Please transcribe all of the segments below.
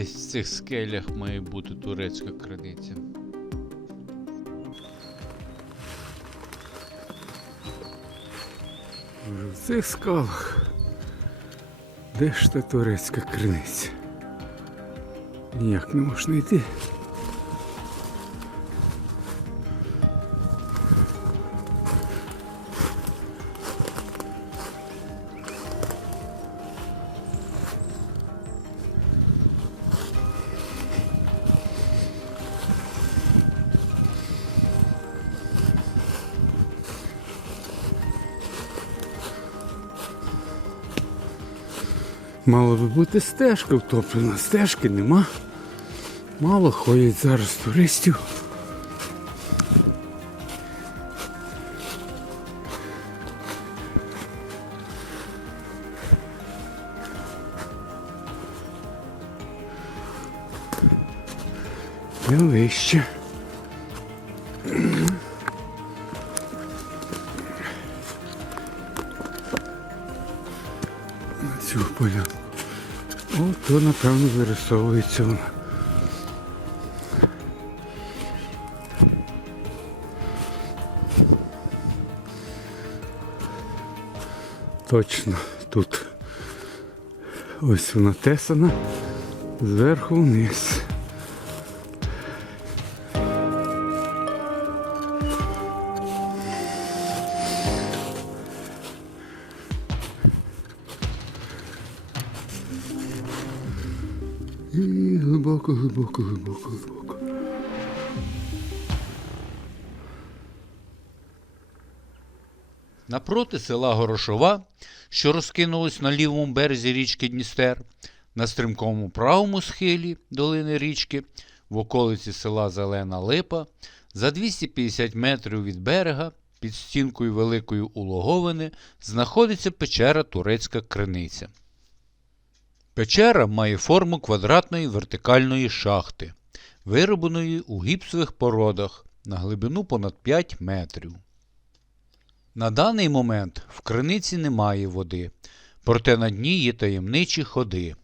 Десь в цих скелях має бути турецька криниця. Може, в цих скалах. Де ж та турецька криниця? Ніяк не можна йти. Мало би бути стежка втоплена, стежки нема. Мало ходять зараз туристів. Не вище. На цю полянку. О, то, напевно, вирисовується вона. Точно тут. Ось вона тесана зверху вниз. І глибоко, глибоко, глибоко, глибоко. Напроти села Горошова, що розкинулось на лівому березі річки Дністер, на стрімкому правому схилі долини річки, в околиці села Зелена Липа, за 250 метрів від берега, під стінкою Великої Улоговини, знаходиться печера Турецька Криниця. Печера має форму квадратної вертикальної шахти, виробленої у гіпсових породах на глибину понад 5 метрів. На даний момент в криниці немає води, проте на дні є таємничі ходи.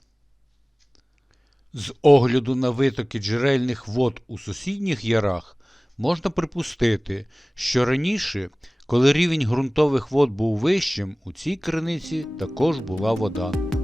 З огляду на витоки джерельних вод у сусідніх ярах можна припустити, що раніше, коли рівень ґрунтових вод був вищим, у цій криниці також була вода.